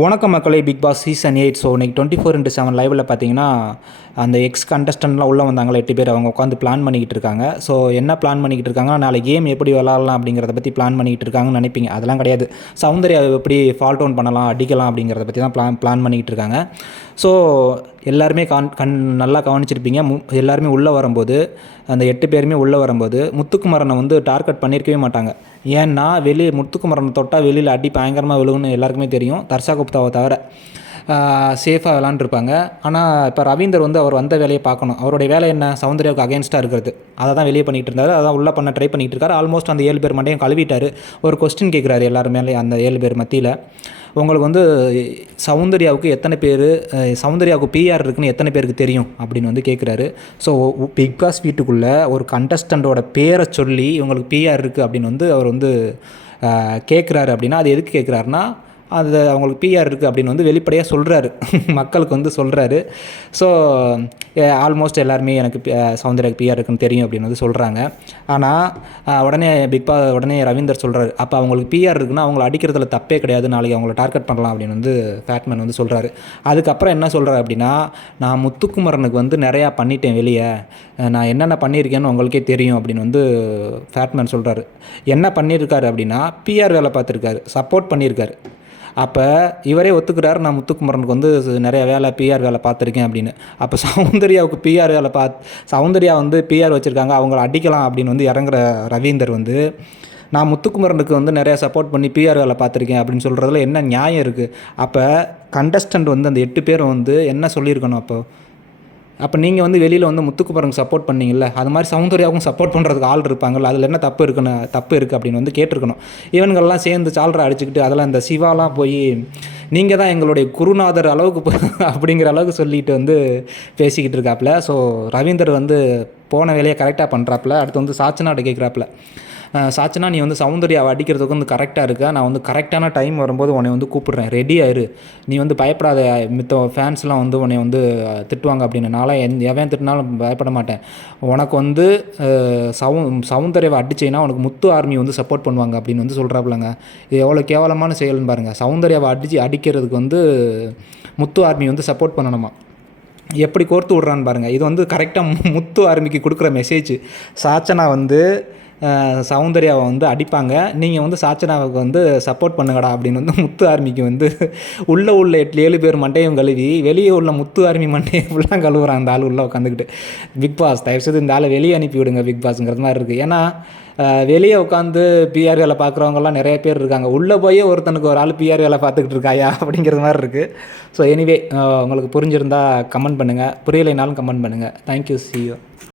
வணக்கம் மக்களே Bigg Boss season eight so இன்றைக்கி டுவெண்ட்டி ஃபோர் இன்ட்டு செவன் லைவில் பார்த்தீங்கன்னா அந்த எக்ஸ் கண்டஸ்டன்ட்லாம் உள்ளே வந்தாங்களே எட்டு பேர் அவங்க உட்காந்து பிளான் பண்ணிக்கிட்டு இருக்காங்க. ஸோ என்ன பிளான் பண்ணிக்கிட்டு இருக்காங்கன்னா நாளை கேம் எப்படி விளாட்லாம் அப்படிங்கிறத பற்றி பிளான் பண்ணிக்கிட்டு இருக்காங்கன்னு நினைப்பீங்க. அதெல்லாம் கிடையாது. சௌந்தர்யா எப்படி ஃபால்ட் டவுன் பண்ணலாம் அடிக்கலாம் அப்படிங்கிறத பற்றி தான் பிளான் பிளான் பண்ணிக்கிட்டு இருக்காங்க. ஸோ எல்லாருமே கான் கண் நல்லா கவனிச்சிருப்பீங்க. மு எல்லாருமே உள்ளே வரும்போது அந்த எட்டு பேருமே உள்ளே வரும்போது முத்துக்குமரனை வந்து டார்கெட் பண்ணியிருக்கவே மாட்டாங்க. ஏன்னா வெளியே முத்துக்குமரனை தொட்டால் வெளியில் அடி பயங்கரமாக விழுகுன்னு எல்லாருக்குமே தெரியும். தர்ஷா குப்தாவை தவிர. சேஃபாக விளாண்டுருப்பாங்க. ஆனால் இப்போ ரவீந்தர் வந்து அவர் வந்த வேலையை பார்க்கணும். அவருடைய வேலை என்ன? சௌந்தர்யாவுக்கு அகேன்ஸ்டாக இருக்கிறது. அதை தான் வெளியே பண்ணிகிட்டு இருந்தார். அதான் உள்ளே பண்ண ட்ரை பண்ணிகிட்டு இருக்காரு. ஆல்மோஸ்ட் அந்த ஏழு பேர் மண்டையும் கழுவிட்டார். ஒரு கொஸ்டின் கேட்குறாரு எல்லாருமே அந்த ஏழு பேர் மத்தியில். உங்களுக்கு வந்து சௌந்தர்யாவுக்கு எத்தனை பேர் சௌந்தர்யாவுக்கு பிஆர் இருக்குன்னு எத்தனை பேருக்கு தெரியும்? அப்படின்னு வந்து கேட்குறாரு ஸோ பிக் பாஸ் வீட்டுக்குள்ளே ஒரு கண்டஸ்டண்ட்டோட பேரை சொல்லி இவங்களுக்கு பிஆர் இருக்குது அப்படின்னு வந்து அவர் வந்து கேட்குறாரு அப்படின்னா அது எதுக்கு கேட்குறாருன்னா அது அவங்களுக்கு பிஆர் இருக்குது அப்படின்னு வந்து வெளிப்படையாக சொல்கிறாரு மக்களுக்கு வந்து சொல்கிறாரு ஸோ ஆல்மோஸ்ட் எல்லாருமே எனக்கு சௌந்தர்யாக்கு பிஆர் இருக்குன்னு தெரியும் அப்படின்னு வந்து சொல்கிறாங்க ஆனால் உடனே பிக்பா உடனே ரவீந்தர் சொல்கிறாரு அப்போ அவங்களுக்கு பிஆர் இருக்குன்னா அவங்கள அடிக்கிறதுல தப்பே கிடையாது. நாளைக்கு அவங்கள டார்கெட் பண்ணலாம் அப்படின்னு வந்து ஃபேட்மேன் வந்து சொல்கிறாரு அதுக்கப்புறம் என்ன சொல்கிறாரு அப்படின்னா நான் முத்துக்குமரனுக்கு வந்து நிறையா பண்ணிட்டேன் வெளியே. நான் என்னென்ன பண்ணியிருக்கேன்னு உங்களுக்கே தெரியும் அப்படின்னு வந்து ஃபேட்மேன் சொல்கிறாரு என்ன பண்ணியிருக்காரு அப்படின்னா பிஆர் வேலை பார்த்துருக்காரு. சப்போர்ட் பண்ணியிருக்காரு. அப்போ இவரே ஒத்துக்கிறார். நான் முத்துக்குமரனுக்கு வந்து நிறைய வேலை பிஆர் வேலை பார்த்துருக்கேன் அப்படின்னு. அப்போ சௌந்தர்யாவுக்கு பிஆர் வேலை பார்த்து சௌந்தர்யா வந்து பிஆர் வச்சுருக்காங்க. அவங்கள அடிக்கலாம் அப்படின்னு வந்து இறங்குற ரவீந்தர் வந்து நான் முத்துக்குமரனுக்கு வந்து நிறையா சப்போர்ட் பண்ணி பிஆர் வேலை பார்த்துருக்கேன் அப்படின்னு சொல்கிறதுல என்ன நியாயம் இருக்குது அப்போ கண்டஸ்டன்ட் வந்து அந்த எட்டு பேரும் வந்து என்ன சொல்லியிருக்கணும் அப்போது அப்போ நீங்கள் வந்து வெளியில் வந்து முத்துக்குமரனுக்கு சப்போர்ட் பண்ணீங்கல்ல அது மாதிரி சௌந்தர்யாவுக்கும் சப்போர்ட் பண்ணுறதுக்கு ஆள் இருப்பாங்கல்ல அதில் என்ன தப்பு இருக்குன்னு தப்பு இருக்குது அப்படின்னு வந்து கேட்டிருக்கணும். இவன்கள்லாம் சேர்ந்து சால்ரை அடிச்சுக்கிட்டு அதில் அந்த சிவாலாம் போய் நீங்கள் தான் எங்களுடைய குருநாதர் அளவுக்கு அப்படிங்கிற அளவுக்கு சொல்லிட்டு வந்து பேசிக்கிட்டு இருக்காப்புல ஸோ ரவீந்தர் வந்து போன வேலையை கரெக்டாக பண்ணுறாப்புல அடுத்து வந்து சாச்சனாட்ட கேட்குறாப்புல சாச்சனா நீ வந்து சௌந்தர்யாவை அடிக்கிறதுக்கு வந்து கரெக்டாக இருக்கா? நான் வந்து கரெக்டான டைம் வரும்போது உன்னை வந்து கூப்பிட்றேன். ரெடி ஆயிரு. நீ வந்து பயப்படாத மித்த ஃபேன்ஸ்லாம் வந்து உன்னை வந்து திட்டுவாங்க அப்படின்னு. நான்லாம் என் எவன் திட்டினாலும் பயப்பட மாட்டேன். உனக்கு வந்து சவு சௌந்தர்யாவை அடிச்சேன்னா உனக்கு முத்து ஆர்மி வந்து சப்போர்ட் பண்ணுவாங்க அப்படின்னு வந்து சொல்கிறாப்புலங்க இது எவ்வளோ கேவலமான செயல்னு பாருங்கள் சௌந்தர்யாவை அடித்து அடிக்கிறதுக்கு வந்து முத்து ஆர்மி வந்து சப்போர்ட் பண்ணணுமா? எப்படி கோர்த்து விட்றான்னு பாருங்கள் இது வந்து கரெக்டாக முத்து ஆர்மிக்கு கொடுக்குற மெசேஜ் சாச்சனா வந்து சௌந்தர்யாவை வந்து அடிப்பாங்க. நீங்கள் வந்து சாச்சனாவுக்கு வந்து சப்போர்ட் பண்ணுங்கடா அப்படின்னு வந்து முத்து ஆர்மிக்கு வந்து உள்ளே உள்ள எட்டு ஏழு பேர் மண்டையும் கழுவி வெளியே உள்ள முத்து ஆர்மி மண்டையை ஃபுல்லாக கழுவுறான் அந்த ஆள் உள்ளே உட்காந்துக்கிட்டு பிக் பாஸ் தயவுசெய்து இந்த ஆளை வெளியே அனுப்பி விடுங்க பிக் பாஸ்ங்கிறது மாதிரி இருக்குது ஏன்னா வெளியே உட்காந்து பிஆர் வேலை பார்க்குறவங்கலாம் நிறைய பேர் இருக்காங்க. உள்ளே போய் ஒருத்தனுக்கு ஒரு ஆள் பிஆர் வேலை பார்த்துக்கிட்டு இருக்காயா அப்படிங்கிறது மாதிரி இருக்குது ஸோ எனிவே உங்களுக்கு புரிஞ்சிருந்தால் கமெண்ட் பண்ணுங்கள் புரியலைனாலும் கமெண்ட் பண்ணுங்கள் தேங்க்யூ சி யூ